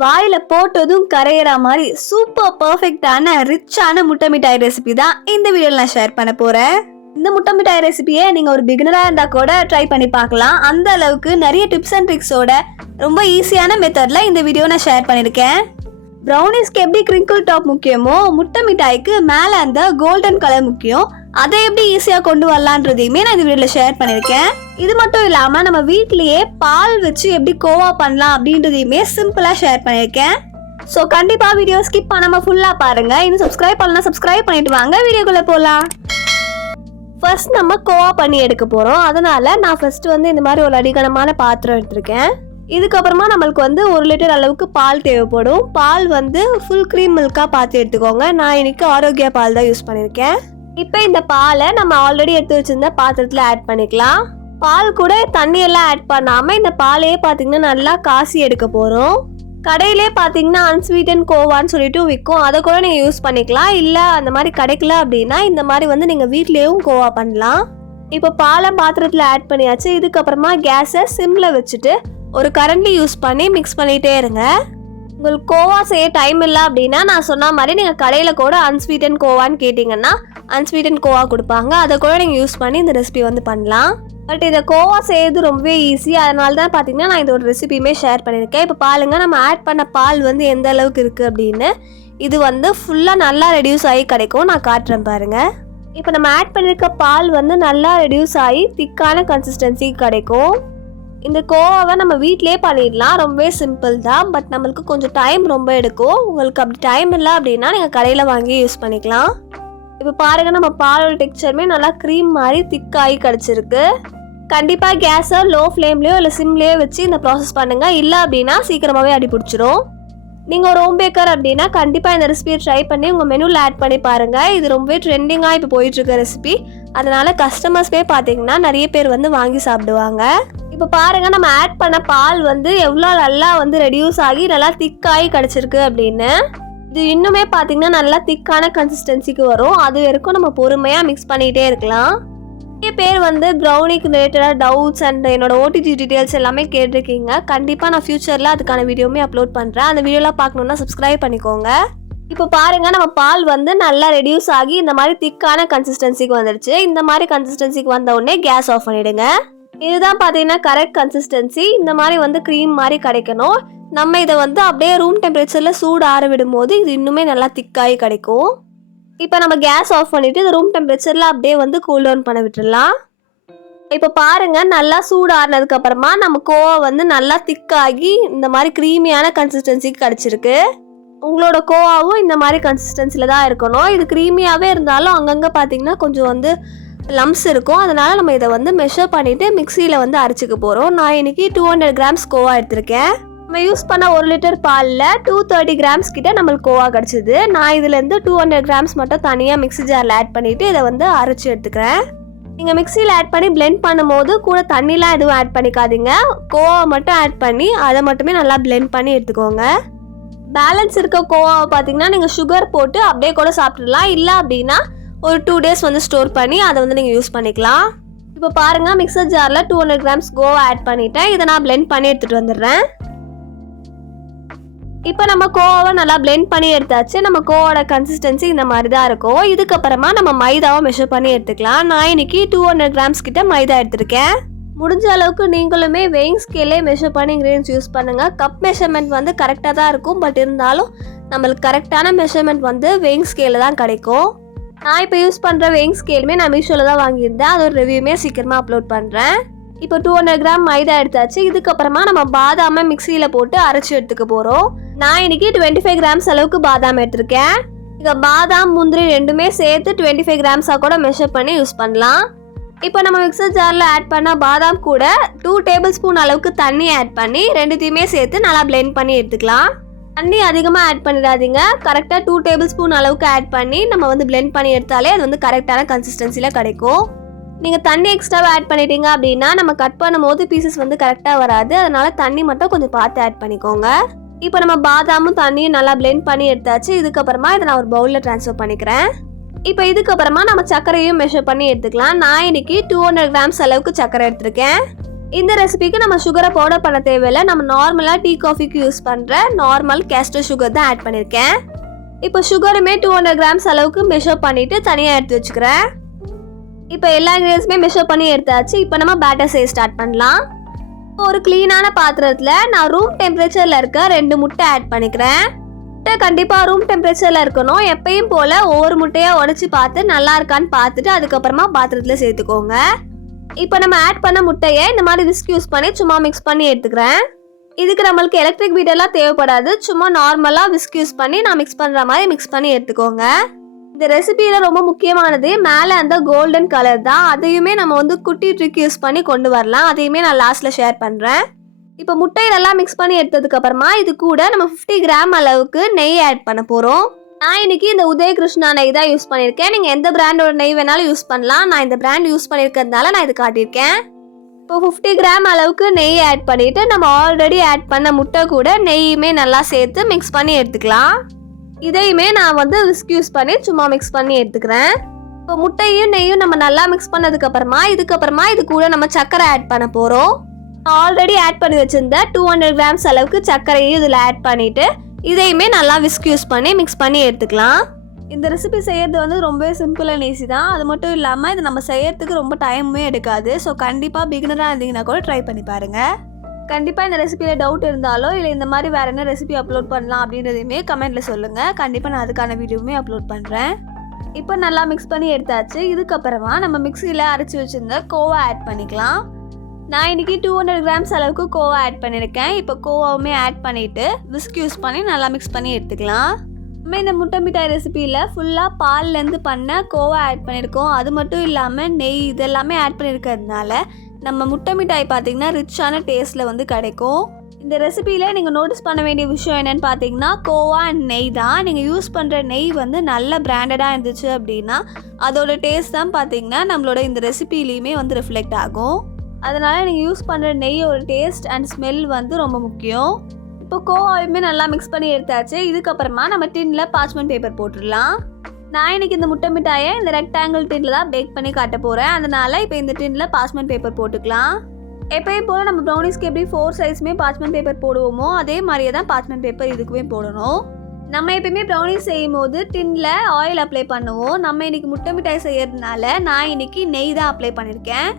வாயில போட்டதும் கரையிற மாதிரி சூப்பர் பர்ஃபெக்டான ரிச்சான முட்டை மிட்டாய் ரெசிபி தான் இந்த வீடியோல நான் ஷேர் பண்ண போறேன். இந்த முட்டை மிட்டாய் ரெசிபியை நீங்க ஒரு பிகினரா இருந்தா கூட ட்ரை பண்ணி பார்க்கலாம். அந்த அளவுக்கு நிறைய டிப்ஸ் அண்ட் ட்ரிக்ஸோட ரொம்ப ஈஸியான மெத்தட்ல இந்த வீடியோ நான் ஷேர் பண்ணியிருக்கேன். ப்ரௌனிஸ்க்கு எப்படி கிரிங்கிள் டாப் முக்கியமோ முட்டை மிட்டாய்க்கு மேலே அந்த கோல்டன் கலர் முக்கியம். அதை எப்படி ஈஸியாக கொண்டு வரலான்றதையுமே நான் இந்த வீடியோவில் ஷேர் பண்ணியிருக்கேன். இது மட்டும் இல்லாமல் நம்ம வீட்லேயே பால் வச்சு எப்படி கோவா பண்ணலாம் அப்படின்றதையுமே சிம்பிளாக ஷேர் பண்ணியிருக்கேன். ஸோ கண்டிப்பாக வீடியோ ஸ்கிப் பண்ணாமல் ஃபுல்லாக பாருங்கள். இன்னும் சப்ஸ்கிரைப் பண்ணலாம், சப்ஸ்கிரைப் பண்ணிட்டு வாங்க வீடியோக்குள்ளே போகலாம். ஃபர்ஸ்ட் நம்ம கோவா பண்ணி எடுக்க போகிறோம். அதனால் நான் ஃபர்ஸ்ட் இந்த மாதிரி ஒரு அடிகனமான பாத்திரம் எடுத்திருக்கேன். இதுக்கப்புறமா நம்மளுக்கு 1 லிட்டர் அளவுக்கு பால் தேவைப்படும். பால் ஃபுல் க்ரீம் மில்காக பார்த்து எடுத்துக்கோங்க. நான் இன்னைக்கு ஆரோக்கியா பால் தான் யூஸ் பண்ணியிருக்கேன். இப்போ இந்த பாலை நம்ம ஆல்ரெடி எடுத்து வச்சிருந்த பாத்திரத்தில் ஆட் பண்ணிக்கலாம். பால் கூட தண்ணியெல்லாம் ஆட் பண்ணாமல் இந்த பாலையே பார்த்தீங்கன்னா நல்லா காசி எடுக்க போகிறோம். கடையிலே பார்த்தீங்கன்னா அன்ஸ்வீட்டன் கோவான்னு சொல்லிட்டு விற்கும். அதை கூட நீங்கள் யூஸ் பண்ணிக்கலாம். இல்லை அந்த மாதிரி கிடைக்கல அப்படின்னா இந்த மாதிரி நீங்கள் வீட்லேயும் கோவா பண்ணலாம். இப்போ பாலை பாத்திரத்தில் ஆட் பண்ணியாச்சு. இதுக்கப்புறமா கேஸை சிம்மில் வச்சுட்டு ஒரு கரண்டி யூஸ் பண்ணி மிக்ஸ் பண்ணிகிட்டே இருங்க. உங்களுக்கு கோவா செய்ய டைம் இல்லை அப்படின்னா நான் சொன்ன மாதிரி நீங்கள் கடையில் கூட அன்ஸ்வீட்டன் கோவான்னு கேட்டிங்கன்னா அன்ஸ்வீட்டன் கோவா கொடுப்பாங்க. அதை கூட நீங்கள் யூஸ் பண்ணி இந்த ரெசிபி பண்ணலாம். பட் இதை கோவா செய்யறது ரொம்பவே ஈஸி. அதனால தான் பார்த்தீங்கன்னா நான் இதோட ரெசிபியுமே ஷேர் பண்ணியிருக்கேன். இப்போ பாருங்கள், நம்ம ஆட் பண்ண பால் எந்த அளவுக்கு இருக்குது அப்படின்னு. இது ஃபுல்லாக நல்லா ரெடியூஸ் ஆகி கிடைக்கும். நான் காட்டுறேன் பாருங்கள். இப்போ நம்ம ஆட் பண்ணியிருக்க பால் நல்லா ரெடியூஸ் ஆகி திக்கான கன்சிஸ்டன்சிக்கு கிடைக்கும். இந்த கோவாவை நம்ம வீட்டிலே பண்ணிடலாம். ரொம்பவே சிம்பிள் தான். பட் நம்மளுக்கு கொஞ்சம் டைம் ரொம்ப எடுக்கும். உங்களுக்கு அப்படி டைம் இல்லை அப்படின்னா நீங்கள் கடையில் வாங்கி யூஸ் பண்ணிக்கலாம். இப்போ பாருங்கள், நம்ம பாலோட டெக்ஸ்சருமே நல்லா க்ரீம் மாதிரி திக்காகி கிடச்சிருக்கு. கண்டிப்பாக கேஸை லோ ஃப்ளேம்லேயோ இல்லை சிம்லேயோ வச்சு இந்த ப்ராசஸ் பண்ணுங்கள். இல்லை அப்படின்னா சீக்கிரமாகவே அடி பிடிச்சிரும். நீங்கள் ஒரு ஹோம் பேக்கர் அப்படின்னா கண்டிப்பாக இந்த ரெசிபியை ட்ரை பண்ணி உங்கள் மெனுவில் ஆட் பண்ணி பாருங்கள். இது ரொம்பவே ட்ரெண்டிங்காக இப்போ போயிட்டுருக்க ரெசிபி. அதனால் கஸ்டமர்ஸ்மே பார்த்தீங்கன்னா நிறைய பேர் வாங்கி சாப்பிடுவாங்க. இப்போ பாருங்கள், நம்ம ஆட் பண்ண பால் எவ்வளோ நல்லா ரெடியூஸ் ஆகி நல்லா திக்காகி கிடச்சிருக்கு அப்படின்னு. இது இன்னுமே பார்த்தீங்கன்னா நல்லா திக்கான கன்சிஸ்டன்சிக்கு வரும். அது வரைக்கும் நம்ம பொறுமையாக மிக்ஸ் பண்ணிகிட்டே இருக்கலாம். நிறைய பேர் ப்ரௌனிக்கு ரிலேட்டடாக டவுட்ஸ் அண்ட் என்னோட ஓடிஜி டீட்டெயில்ஸ் எல்லாமே கேட்டிருக்கீங்க. கண்டிப்பாக நான் ஃபியூச்சரில் அதுக்கான வீடியோமே அப்லோட் பண்ணுறேன். அந்த வீடியோலாம் பார்க்கணுன்னா சப்ஸ்கிரைப் பண்ணிக்கோங்க. இப்போ பாருங்கள், நம்ம பால் நல்லா ரெடியூஸ் ஆகி இந்த மாதிரி திக்கான கன்சிஸ்டன்சிக்கு வந்துடுச்சு. இந்த மாதிரி கன்சிஸ்டன்சிக்கு வந்த உடனே கேஸ் ஆஃப் பண்ணிவிடுங்க. இதுதான் பார்த்தீங்கன்னா கரெக்ட் கன்சிஸ்டன்சி. இந்த மாதிரி க்ரீம் மாதிரி கிடைக்கணும். நம்ம இதை அப்படியே ரூம் டெம்பரேச்சரில் சூடு ஆற விடும்போது இது இன்னுமே நல்லா திக்காகி கிடைக்கும். இப்போ நம்ம கேஸ் ஆஃப் பண்ணிவிட்டு இந்த ரூம் டெம்பரேச்சரில் அப்படியே கூல் டவுன் பண்ண விட்டுடலாம். இப்போ பாருங்கள், நல்லா சூடு ஆறினதுக்கப்புறமா நம்ம கோவா நல்லா திக்காகி இந்த மாதிரி க்ரீமியான கன்சிஸ்டன்சிக்கு கிடச்சிருக்கு. உங்களோட கோவாவும் இந்த மாதிரி கன்சிஸ்டன்சியில் தான் இருக்கணும். இது க்ரீமியாகவே இருந்தாலும் அங்கங்கே பார்த்தீங்கன்னா கொஞ்சம் லம்ஸ் இருக்கும். அதனால் நம்ம இதை மெஷர் பண்ணிவிட்டு மிக்சியில் அரைச்சிக்க போகிறோம். நான் இன்றைக்கி 200 கிராம்ஸ் கோவா எடுத்திருக்கேன். நம்ம யூஸ் பண்ண 1 லிட்டர் பாலில் 230 கிராம்ஸ் கிட்ட நம்மளுக்கு கோவா கிடச்சிது. நான் இதுலேருந்து 200 கிராம்ஸ் மட்டும் தனியாக மிக்ஸி ஜாரில் ஆட் பண்ணிவிட்டு இதை அரைச்சி எடுத்துக்கிறேன். நீங்கள் மிக்சியில் ஆட் பண்ணி பிளெண்ட் பண்ணும்போது கூட தண்ணிலாம் எதுவும் ஆட் பண்ணிக்காதீங்க. கோவாவை மட்டும் ஆட் பண்ணி அதை மட்டுமே நல்லா பிளெண்ட் பண்ணி எடுத்துக்கோங்க. பேலன்ஸ் இருக்க கோவாவை பார்த்தீங்கன்னா நீங்கள் சுகர் போட்டு அப்படியே கூட சாப்பிட்றலாம். இல்லை அப்படின்னா ஒரு 2 டேஸ் ஸ்டோர் பண்ணி அதை நீங்கள் யூஸ் பண்ணிக்கலாம். இப்போ பாருங்கள், மிக்சர் ஜாரில் 200 கிராம்ஸ் கோவா ஆட் பண்ணிவிட்டேன். இதை நான் பிளெண்ட் பண்ணி எடுத்துகிட்டு வந்துடுறேன். இப்போ நம்ம கோவாவை நல்லா பிளெண்ட் பண்ணி எடுத்தாச்சு. நம்ம கோவோட கன்சிஸ்டன்சி இந்த மாதிரி தான் இருக்கும். இதுக்கப்புறமா நம்ம மைதாவை மெஷர் பண்ணி எடுத்துக்கலாம். நான் இன்னைக்கு 200 கிராம்ஸ் கிட்ட மைதா எடுத்திருக்கேன். முடிஞ்ச அளவுக்கு நீங்களுமே வெயிங் ஸ்கேலே மெஷர் பண்ணி இன்க்ரீடியன்ஸ் யூஸ் பண்ணுங்கள். கப் மெஷர்மெண்ட் கரெக்டாக தான் இருக்கும். பட் இருந்தாலும் நம்மளுக்கு கரெக்டான மெஷர்மெண்ட் வெயிங் ஸ்கேலில் தான் கிடைக்கும். நான் இப்போ யூஸ் பண்ணுற வெயிங் ஸ்கேலுமே நான் மீஷோவில் தான் வாங்கியிருந்தேன். அதோட ரிவ்யூமே சீக்கிரமாக அப்லோட் பண்ணுறேன். இப்போ 200 கிராம் மைதா எடுத்தாச்சு. இதுக்கப்புறமா நம்ம பாதாமை மிக்சியில் போட்டு அரைச்சி எடுத்துக்க போகிறோம். நான் இன்னைக்கு 25 கிராம்ஸ் அளவுக்கு பாதாம் எடுத்திருக்கேன். இங்கே பாதாம் முந்திரி ரெண்டுமே சேர்த்து 25 கிராம்ஸாக கூட மெஷர் பண்ணி யூஸ் பண்ணலாம். இப்போ நம்ம மிக்சர் ஜாரில் ஆட் பண்ண பாதாம் கூட 2 டேபிள் ஸ்பூன் அளவுக்கு தண்ணி ஆட் பண்ணி ரெண்டுத்தையுமே சேர்த்து நல்லா பிளெண்ட் பண்ணி எடுத்துக்கலாம். தண்ணி அதிகமாக ஆட் பண்ணிடாதீங்க. கரெக்டாக 2 டேபிள் ஸ்பூன் அளவுக்கு ஆட் பண்ணி நம்ம பிளெண்ட் பண்ணி எடுத்தாலே அது கரெக்டான கன்சிஸ்டன்சியில் கிடைக்கும். நீங்கள் தண்ணி எக்ஸ்ட்ராவாக ஆட் பண்ணிட்டீங்க அப்படின்னா நம்ம கட் பண்ணும்போது பீசஸ் கரெக்டாக வராது. அதனால் தண்ணி மட்டும் கொஞ்சம் பார்த்து ஆட் பண்ணிக்கோங்க. இப்போ நம்ம பாதாமும் தண்ணியும் நல்லா பிளெண்ட் பண்ணி எடுத்தாச்சு. இதுக்கப்புறமா இதை நான் ஒரு பவுலில் ட்ரான்ஸ்ஃபர் பண்ணிக்கிறேன். இப்போ இதுக்கப்புறமா நம்ம சர்க்கரையும் மெஷர் பண்ணி எடுத்துக்கலாம். நான் இன்னைக்கு 200 கிராம்ஸ் அளவுக்கு சர்க்கரை எடுத்திருக்கேன். இந்த ரெசிபிக்கு நம்ம சுகரை பவுடர் பண்ண தேவையில்லை. நம்ம நார்மலாக டீ காஃபிக்கு யூஸ் பண்ணுற நார்மல் கேஸ்டர் சுகர் தான் ஆட் பண்ணியிருக்கேன். இப்போ சுகருமே 200 கிராம்ஸ் அளவுக்கு மெஷர் பண்ணிவிட்டு தனியாக எடுத்து வச்சுக்கிறேன். இப்போ எல்லா இன்க்ரீடியன்ஸுமே மெஷர் பண்ணி எடுத்தாச்சு. இப்போ நம்ம பேட்டர் செய்ய ஸ்டார்ட் பண்ணலாம். ஒரு க்ளீனான பாத்திரத்தில் நான் ரூம் டெம்பரேச்சரில் இருக்க 2 முட்டை ஆட் பண்ணிக்கிறேன். முட்டை கண்டிப்பாக ரூம் டெம்பரேச்சரில் இருக்கணும். எப்பயும் போல் ஒவ்வொரு முட்டையாக உடச்சி பார்த்து நல்லா இருக்கான்னு பார்த்துட்டு அதுக்கப்புறமா பாத்திரத்தில் சேர்த்துக்கோங்க. இப்போ நம்ம ஆட் பண்ண முட்டையை இந்த மாதிரி விஸ்க் யூஸ் பண்ணி சும்மா மிக்ஸ் பண்ணி எடுத்துக்கிறேன். இதுக்கு நம்மளுக்கு எலக்ட்ரிக் பீட்டர்லாம் தேவைப்படாது. சும்மா நார்மலாக விஸ்க் யூஸ் பண்ணி நான் மிக்ஸ் பண்ணுற மாதிரி மிக்ஸ் பண்ணி எடுத்துக்கோங்க. இந்த ரெசிபியில் ரொம்ப முக்கியமானது மேலே அந்த கோல்டன் கலர் தான். அதையுமே நம்ம குட்டி ட்ரிக் யூஸ் பண்ணி கொண்டு வரலாம். அதையுமே நான் லாஸ்ட்டில் ஷேர் பண்ணுறேன். இப்போ முட்டையை நல்லா மிக்ஸ் பண்ணி எடுத்ததுக்கப்புறமா இது கூட நம்ம 50 கிராம் அளவுக்கு நெய் ஆட் பண்ண போகிறோம். நான் இன்னைக்கு இந்த உதய் கிருஷ்ணா நெய் தான் யூஸ் பண்ணியிருக்கேன். நீங்கள் எந்த பிராண்டோட நெய் வேணாலும் யூஸ் பண்ணலாம். நான் இந்த பிராண்ட் யூஸ் பண்ணியிருக்கிறதுனால நான் இது காட்டியிருக்கேன். இப்போ 50 கிராம் அளவுக்கு நெய் ஆட் பண்ணிவிட்டு நம்ம ஆல்ரெடி ஆட் பண்ண முட்டை கூட நெய்யுமே நல்லா சேர்த்து மிக்ஸ் பண்ணி எடுத்துக்கலாம். இதையுமே நான் விஸ்க் யூஸ் பண்ணி சும்மா மிக்ஸ் பண்ணி எடுத்துக்கிறேன். இப்போ முட்டையும் நெய்யும் நம்ம நல்லா மிக்ஸ் பண்ணதுக்கப்புறமா இது கூட நம்ம சர்க்கரை ஆட் பண்ண போகிறோம். ஆல்ரெடி ஆட் பண்ணி வச்சுருந்த 200 கிராம்ஸ் அளவுக்கு சர்க்கரையும் இதில் ஆட் பண்ணிவிட்டு இதையுமே நல்லா விஸ்க் யூஸ் பண்ணி மிக்ஸ் பண்ணி எடுத்துக்கலாம். இந்த ரெசிபி செய்கிறது ரொம்பவே சிம்பிள் அண்ட் ஈஸி தான். அது மட்டும் இல்லாமல் இது நம்ம செய்யறதுக்கு ரொம்ப டைமுமே எடுக்காது. ஸோ கண்டிப்பாக பிகினராக இருந்தீங்கன்னா கூட ட்ரை பண்ணி பாருங்கள். கண்டிப்பாக இந்த ரெசிபியில் டவுட் இருந்தாலோ இல்லை இந்த மாதிரி வேறு என்ன ரெசிபி அப்லோட் பண்ணலாம் அப்படின்றதையுமே கமெண்ட்டில் சொல்லுங்கள். கண்டிப்பாக நான் அதுக்கான வீடியோவுமே அப்லோட் பண்ணுறேன். இப்போ நல்லா மிக்ஸ் பண்ணி எடுத்தாச்சு. இதுக்கப்புறமா நம்ம மிக்சியில் அரைச்சி வச்சுருந்த கோவா ஆட் பண்ணிக்கலாம். நான் இன்றைக்கி 200 கிராம்ஸ் அளவுக்கு கோவா ஆட் பண்ணியிருக்கேன். இப்போ கோவாவுமே ஆட் பண்ணிவிட்டு விஸ்க் யூஸ் பண்ணி நல்லா மிக்ஸ் பண்ணி எடுத்துக்கலாம். நம்ம இந்த முட்டை மிட்டாய் ரெசிபியில் ஃபுல்லாக பால்லேருந்து பண்ண கோவா ஆட் பண்ணியிருக்கோம். அது மட்டும் இல்லாமல் நெய் இதெல்லாமே ஆட் பண்ணியிருக்கிறதுனால நம்ம முட்டை மிட்டாய் பார்த்திங்கன்னா ரிச்சான டேஸ்ட்டில் கிடைக்கும். இந்த ரெசிபியில் நீங்கள் நோட்டீஸ் பண்ண வேண்டிய விஷயம் என்னென்னு பார்த்தீங்கன்னா கோவா அண்ட் நெய் தான். நீங்கள் யூஸ் பண்ணுற நெய் நல்ல பிராண்டடாக இருந்துச்சு அப்படின்னா அதோட டேஸ்ட் தான் பார்த்திங்கன்னா நம்மளோட இந்த ரெசிபிலையுமே ரிஃப்ளெக்ட் ஆகும். அதனால் நீங்கள் யூஸ் பண்ணுற நெய்யோட டேஸ்ட் அண்ட் ஸ்மெல் ரொம்ப முக்கியம். இப்போ கோவாவையுமே நல்லா மிக்ஸ் பண்ணி எடுத்தாச்சு. இதுக்கப்புறமா நம்ம டின்னில் பார்ச்மெண்ட் பேப்பர் போட்டுடலாம். நான் இன்றைக்கி இந்த முட்டை மிட்டாயை இந்த ரெக்டாங்கிள் டின்னில் தான் பேக் பண்ணி காட்ட போகிறேன். அதனால் இப்போ இந்த டின்னில் பார்ச்மெண்ட் பேப்பர் போட்டுக்கலாம். எப்பயும் போல் நம்ம ப்ரௌனிஸ்க்கு எப்படி 4 சைஸுமே பார்ச்மெண்ட் பேப்பர் போடுவோமோ அதே மாதிரியே தான் பார்ச்மெண்ட் பேப்பர் இதுக்குமே போடணும். நம்ம எப்பயுமே ப்ரௌனிஸ் செய்யும் போது டின்னில் ஆயில் அப்ளை பண்ணுவோம். நம்ம இன்றைக்கி முட்டை மிட்டாய் செய்யறதுனால நான் இன்றைக்கி நெய் தான் அப்ளை பண்ணியிருக்கேன்.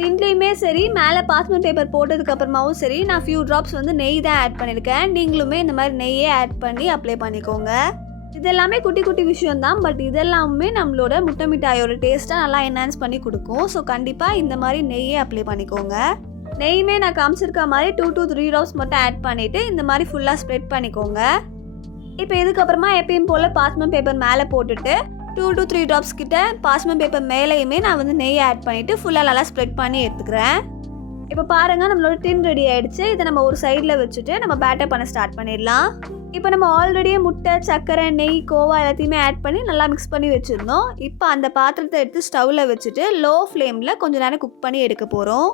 டின்லேயுமே சரி மேலே பார்ச்மெண்ட் பேப்பர் போட்டதுக்கப்புறமாவும் சரி நான் ஃபியூ ட்ராப்ஸ் நெய் தான் ஆட் பண்ணியிருக்கேன். நீங்களுமே இந்த மாதிரி நெய்யே ஆட் பண்ணி அப்ளை பண்ணிக்கோங்க. இதெல்லாமே குட்டி குட்டி விஷயம்தான். பட் இதெல்லாமே நம்மளோட முட்டை மிட்டாயோட டேஸ்ட்டை நல்லா என்ஹான்ஸ் பண்ணி கொடுக்கும். ஸோ கண்டிப்பாக இந்த மாதிரி நெய்யே அப்ளை பண்ணிக்கோங்க. நெய்யுமே நான் காமிச்சிருக்க மாதிரி 2 to 3 ட்ராப்ஸ் மட்டும் ஆட் பண்ணிவிட்டு இந்த மாதிரி ஃபுல்லாக ஸ்ப்ரெட் பண்ணிக்கோங்க. இப்போ இதுக்கப்புறமா எப்பயும் போல் பார்ச்மெண்ட் பேப்பர் மேலே போட்டுட்டு 2 to 3 ட்ராப்ஸ் கிட்ட பார்ச்மெண்ட் பேப்பர் மேலேயுமே நான் நெய் ஆட் பண்ணிவிட்டு ஃபுல்லாக நல்லா ஸ்ப்ரெட் பண்ணி எடுத்துக்கிறேன். இப்போ பாருங்கள் நம்மளோட டின் ரெடி ஆகிடுச்சு. இதை நம்ம ஒரு சைடில் வச்சுட்டு நம்ம பேட்டர் பண்ண ஸ்டார்ட் பண்ணிடலாம். இப்போ நம்ம ஆல்ரெடியே முட்டை சர்க்கரை நெய் கோவா எல்லாத்தையுமே ஆட் பண்ணி நல்லா மிக்ஸ் பண்ணி வச்சுருந்தோம். இப்போ அந்த பாத்திரத்தை எடுத்து ஸ்டவ்வில் வச்சுட்டு லோ ஃப்ளேமில் கொஞ்சம் நேரம் குக் பண்ணி எடுக்க போகிறோம்.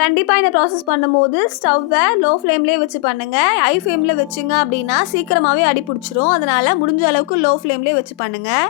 கண்டிப்பாக இந்த ப்ராசஸ் பண்ணும்போது ஸ்டவ்வை லோ ஃப்ளேம்லேயே வச்சு பண்ணுங்கள். ஹை ஃப்ளேமில் வச்சுங்க அப்படின்னா சீக்கிரமாகவே அடி பிடிச்சிரும். அதனால் முடிஞ்ச அளவுக்கு லோ ஃப்ளேம்லேயே வச்சு பண்ணுங்கள்.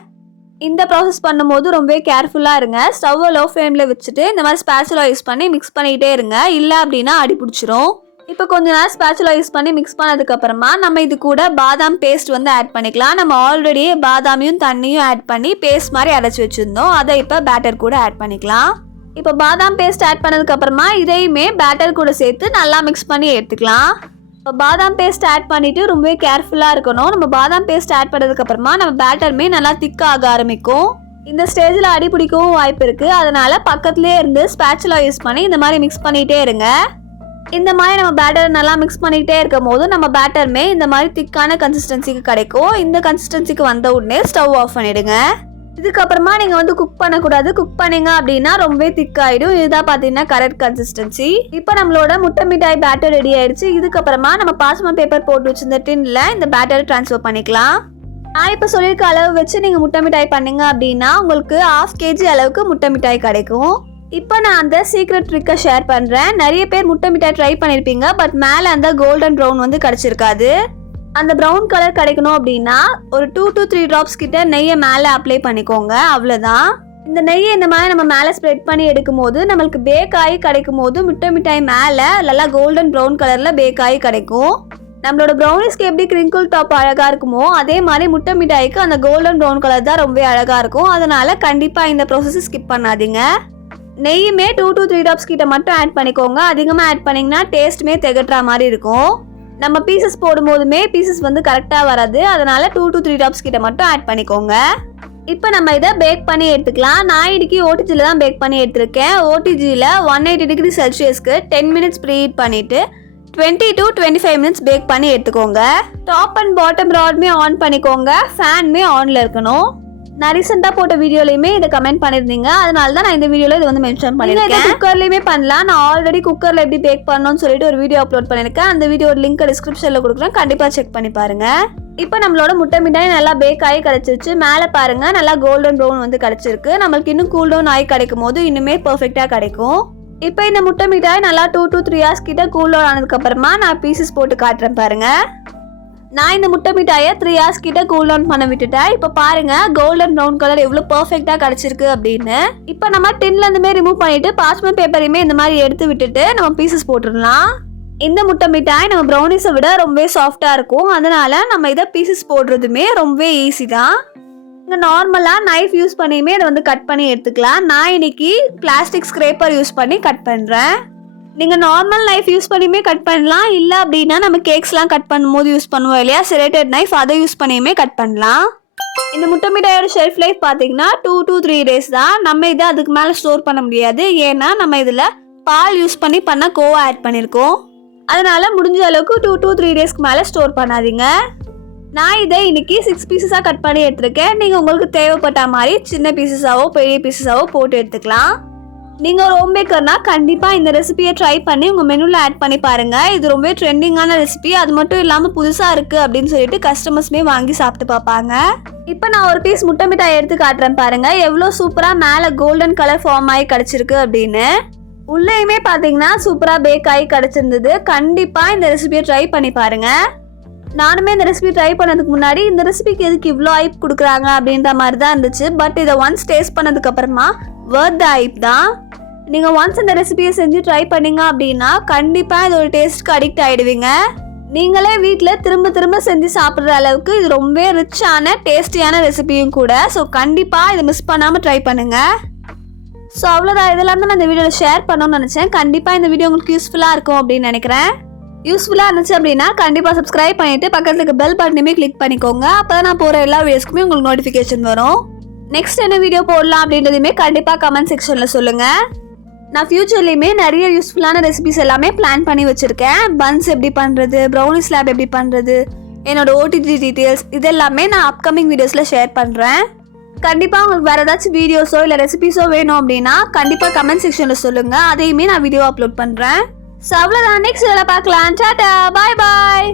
இந்த ப்ராசஸ் பண்ணும்போது ரொம்பவே கேர்ஃபுல்லாக இருங்க. ஸ்டவ்வை லோ ஃப்ளேமில் வச்சுட்டு இந்த மாதிரி ஸ்பேச்சுலா யூஸ் பண்ணி மிக்ஸ் பண்ணிக்கிட்டே இருங்க. இல்லை அப்படின்னா அடி பிடிச்சிரும். இப்போ கொஞ்ச நேரம் ஸ்பேச்சுலா யூஸ் பண்ணி மிக்ஸ் பண்ணதுக்கப்புறமா நம்ம இது கூட பாதாம் பேஸ்ட் ஆட் பண்ணிக்கலாம். நம்ம ஆல்ரெடியே பாதாமியும் தண்ணியும் ஆட் பண்ணி பேஸ்ட் மாதிரி அரைச்சி வச்சுருந்தோம். அதை இப்போ பேட்டர் கூட ஆட் பண்ணிக்கலாம். இப்போ பாதாம் பேஸ்ட் ஆட் பண்ணதுக்கப்புறமா இதையுமே பேட்டர் கூட சேர்த்து நல்லா மிக்ஸ் பண்ணி எடுத்துக்கலாம். இப்போ பாதாம் பேஸ்ட் ஆட் பண்ணிவிட்டு ரொம்பவே கேர்ஃபுல்லாக இருக்கணும். நம்ம பாதாம் பேஸ்ட் ஆட் பண்ணதுக்கப்புறமா நம்ம பேட்டருமே நல்லா திக்காக ஆரம்பிக்கும். இந்த ஸ்டேஜில் அடி பிடிக்கவும் வாய்ப்பு இருக்குது. அதனால் பக்கத்துலேயே இருந்து ஸ்பேச்சுலா யூஸ் பண்ணி இந்த மாதிரி மிக்ஸ் பண்ணிகிட்டே இருங்க. இந்த மாதிரி நம்ம பேட்டரை நல்லா மிக்ஸ் பண்ணிக்கிட்டே இருக்கும் போது நம்ம பேட்டருமே இந்த மாதிரி திக்கான கன்சிஸ்டன்சிக்கு கிடைக்கும். இந்த கன்சிஸ்டன்சிக்கு வந்த உடனே ஸ்டவ் ஆஃப் பண்ணிவிடுங்க. இதுக்கப்புறமா நீங்கள் குக் பண்ணக்கூடாது. குக் பண்ணிங்க அப்படின்னா ரொம்பவே திக்காயிடும். இதுதான் பார்த்தீங்கன்னா கரெக்ட் கன்சிஸ்டன்சி. இப்போ நம்மளோட முட்டை மிட்டாய் பேட்டர் ரெடி ஆயிடுச்சு. இதுக்கப்புறமா நம்ம பார்ச்மெண்ட் பேப்பர் போட்டு வச்சிருந்த டின்ல இந்த பேட்டரை ட்ரான்ஸ்ஃபர் பண்ணிக்கலாம். நான் இப்போ சொல்லியிருக்க அளவு வச்சு நீங்கள் முட்டை மிட்டாய் பண்ணீங்க அப்படின்னா உங்களுக்கு 1/2 kg அளவுக்கு முட்டை மிட்டாய் கிடைக்கும். இப்போ நான் அந்த சீக்ரெட் ட்ரிக்கை ஷேர் பண்ணுறேன். நிறைய பேர் முட்டை மிட்டாய் ட்ரை பண்ணியிருப்பீங்க. பட் மேலே அந்த கோல்டன் ப்ரௌன் கிடச்சிருக்காது. அந்த ப்ரௌன் கலர் கிடைக்கணும் அப்படின்னா ஒரு 2 to 3 ட்ராப்ஸ் கிட்ட நெய்யை மேலே அப்ளை பண்ணிக்கோங்க. அவ்வளோதான். இந்த நெய்யை இந்த மாதிரி நம்ம மேலே ஸ்ப்ரெட் பண்ணி எடுக்கும் போது நம்மளுக்கு பேக் ஆகி கிடைக்கும் போது முட்டை மிட்டாய் மேலே நல்லா கோல்டன் ப்ரௌன் கலரில் பேக் ஆகி கிடைக்கும். நம்மளோட ப்ரௌனிஸ்க்கு எப்படி கிரிங்கிள் டாப் அழகாக இருக்குமோ அதே மாதிரி முட்டை மிட்டாய்க்கு அந்த கோல்டன் ப்ரௌன் கலர் தான் ரொம்ப அழகாக இருக்கும். அதனால் கண்டிப்பாக இந்த ப்ராசஸை ஸ்கிப் பண்ணாதீங்க. நெய்யுமே 2 to 3 drops கிட்ட மட்டும் ஆட் பண்ணிக்கோங்க. அதிகமாக ஆட் பண்ணிங்கன்னா டேஸ்ட்டுமே திகட்டுற மாதிரி இருக்கும். நம்ம பீசஸ் போடும்போதுமே பீசஸ் வந்து கரெக்டாக வராது. அதனால் 2 to 3 drops கிட்ட மட்டும் ஆட் பண்ணிக்கோங்க. இப்போ நம்ம இதை பேக் பண்ணி எடுத்துக்கலாம். நான் இன்னைக்கு ஓடிஜியில் தான் பேக் பண்ணி எடுத்திருக்கேன். ஓடிஜியில் 180 degree செல்சியஸ்க்கு 10 minutes ப்ரீஹீட் பண்ணிவிட்டு 20 to 25 minutes பேக் பண்ணி எடுத்துக்கோங்க. டாப் அண்ட் பாட்டம் ராட்மே ஆன் பண்ணிக்கோங்க. ஃபேன்மே ஆனில் இருக்கணும். நான் ரீசெண்டாக போட்ட வீடியோலையுமே இதை கமெண்ட் பண்ணியிருந்தீங்க. அதனால தான் நான் இந்த வீடியோவில் இதை வந்து மென்ஷன் பண்ணியிருக்கேன். குக்கர்லையுமே பண்ணலாம். நான் ஆல்ரெடி குக்கரில் எப்படி பேக் பண்ணணும்னு சொல்லிட்டு ஒரு வீடியோ அப்லோட் பண்ணியிருக்கேன். அந்த வீடியோட லிங்க் டிஸ்கிரிப்ஷனில் கொடுக்குறேன். கண்டிப்பாக செக் பண்ணி பாருங்கள். இப்போ நம்மளோட முட்டை மிட்டாய் நல்லா பேக் ஆகி கிடச்சிருச்சு. மேலே பாருங்கள் நல்லா கோல்டன் ப்ரௌன் வந்து கிடச்சிருக்கு. நம்மளுக்கு இன்னும் கூல் டவுன் ஆகி கிடைக்கும் போது இன்னுமே பர்ஃபெக்டாக கிடைக்கும். இப்போ இந்த முட்டை மிட்டாய் நல்லா 2 to 3 hours கிட்ட கூல் டவுன் ஆனதுக்கப்புறமா நான் பீசஸ் போட்டு காட்டுறேன் பாருங்கள். நான் இந்த முட்டை மிட்டாயை 3 hours கிட்ட கூல் டவுன் பண்ண விட்டுட்டேன். இப்போ பாருங்கள் கோல்டன் ப்ரௌன் கலர் எவ்வளோ பர்ஃபெக்டாக கிடச்சிருக்கு அப்படின்னு. இப்போ நம்ம டின்லேருந்துமே ரிமூவ் பண்ணிவிட்டு பார்ச்மெண்ட் பேப்பரையுமே இந்த மாதிரி எடுத்து விட்டுட்டு நம்ம பீசஸ் போட்டுடலாம். இந்த முட்டை மிட்டாய் நம்ம ப்ரௌனிஸை விட ரொம்பவே சாஃப்டாக இருக்கும். அதனால் நம்ம இதை பீசஸ் போடுறதுமே ரொம்பவே ஈஸி தான். இங்கே நார்மலாக நைஃப் யூஸ் பண்ணியுமே இதை வந்து கட் பண்ணி எடுத்துக்கலாம். நான் இன்னைக்கு பிளாஸ்டிக் ஸ்க்ரேப்பர் யூஸ் பண்ணி கட் பண்ணுறேன். நீங்கள் நார்மல் நைஃப் யூஸ் பண்ணியுமே கட் பண்ணலாம். இல்லை அப்படின்னா நம்ம கேக்ஸ்லாம் கட் பண்ணும்போது யூஸ் பண்ணுவோம் இல்லையா, செரேட்டட் நைஃப், அதை யூஸ் பண்ணியுமே கட் பண்ணலாம். இந்த முட்டை மிட்டாயோட ஷெல்ஃப் லைஃப் பார்த்தீங்கன்னா 2 to 3 days தான். நம்ம இதை அதுக்கு மேலே ஸ்டோர் பண்ண முடியாது. ஏன்னா நம்ம இதில் பால் யூஸ் பண்ண கோவா ஆட் பண்ணியிருக்கோம். அதனால் முடிஞ்ச அளவுக்கு 2 to 3 daysக்கு மேலே ஸ்டோர் பண்ணாதீங்க. நான் இதை இன்னைக்கு 6 பீசஸாக கட் பண்ணி எடுத்துருக்கேன். நீங்கள் உங்களுக்கு தேவைப்பட்ட மாதிரி சின்ன பீசஸாவோ பெரிய பீசஸாவோ போட்டு எடுத்துக்கலாம். நீங்கள் ஒரு ஹோம் பேக்கர்னா கண்டிப்பாக இந்த ரெசிபியை ட்ரை பண்ணி உங்கள் மெனுவில் ஆட் பண்ணி பாருங்கள். இது ரொம்ப ட்ரெண்டிங்கான ரெசிபி. அது மட்டும் இல்லாமல் புதுசாக இருக்குது அப்படின்னு சொல்லிட்டு கஸ்டமர்ஸுமே வாங்கி சாப்பிட்டு பார்ப்பாங்க. இப்போ நான் ஒரு பீஸ் முட்டை மிட்டாய் எடுத்து காட்டுறேன் பாருங்கள். எவ்வளோ சூப்பராக மேலே கோல்டன் கலர் ஃபார்ம் ஆகி கிடச்சிருக்கு அப்படின்னு. உள்ளேயுமே பார்த்தீங்கன்னா சூப்பராக பேக் ஆகி கிடச்சிருந்தது. கண்டிப்பாக இந்த ரெசிபியை ட்ரை பண்ணி பாருங்கள். நானுமே இந்த ரெசிபி ட்ரை பண்ணதுக்கு முன்னாடி இந்த ரெசிபிக்கு எதுக்கு இவ்வளோ ஹைப் கொடுக்குறாங்க அப்படின்ற மாதிரி தான் இருந்துச்சு. பட் இதை ஒன்ஸ் டேஸ்ட் பண்ணதுக்கப்புறமா வர்த் த ஹைப் தான். நீங்கள் ஒன்ஸ் இந்த ரெசிபியை செஞ்சு ட்ரை பண்ணீங்க அப்படின்னா கண்டிப்பாக இதோட டேஸ்ட்டுக்கு அடிக்ட் ஆகிடுவீங்க. நீங்களே வீட்டில் திரும்ப திரும்ப செஞ்சு சாப்பிட்ற அளவுக்கு இது ரொம்ப ரிச்சான டேஸ்டியான ரெசிபியும் கூட. ஸோ கண்டிப்பாக இதை மிஸ் பண்ணாமல் ட்ரை பண்ணுங்கள். ஸோ அவ்வளோதான். இதெல்லாம் தான் நான் இந்த வீடியோவில் ஷேர் பண்ணணும்னு நினச்சேன். கண்டிப்பாக இந்த வீடியோ உங்களுக்கு யூஸ்ஃபுல்லாக இருக்கும் அப்படின்னு நினைக்கிறேன். யூஸ்ஃபுல்லாக இருந்துச்சு அப்படின்னா கண்டிப்பாக சப்ஸ்கிரைப் பண்ணிவிட்டு பக்கத்தில் இருக்க பெல் பட்டனையுமே கிளிக் பண்ணிக்கோங்க. அப்போ தான் நான் போகிற எல்லா வீடியோஸ்க்குமே உங்களுக்கு நோட்டிஃபிகேஷன் வரும். நெக்ஸ்ட் என்ன வீடியோ போடலாம் அப்படின்றதுமே கண்டிப்பாக கமெண்ட் செக்ஷனில் சொல்லுங்கள். நான் ஃப்யூச்சர்லேயுமே நிறைய யூஸ்ஃபுல்லான ரெசிபிஸ் எல்லாமே பிளான் பண்ணி வச்சுருக்கேன். பன்ஸ் எப்படி பண்ணுறது, ப்ரௌனி ஸ்லாப் எப்படி பண்ணுறது, என்னோட ஓடிஜி டீட்டெயில்ஸ் இதெல்லாமே நான் அப்கமிங் வீடியோஸில் ஷேர் பண்ணுறேன். கண்டிப்பாக உங்களுக்கு வேறு ஏதாச்சும் வீடியோஸோ இல்லை ரெசிபிஸோ வேணும் அப்படின்னா கண்டிப்பாக கமெண்ட் செக்ஷனில் சொல்லுங்கள். அதையுமே நான் வீடியோ அப்லோட் பண்ணுறேன். ஸோ அவ்வளோதான். நெக்ஸ்ட் இதில் பார்க்கலாம். டாடா, பாய் பாய்.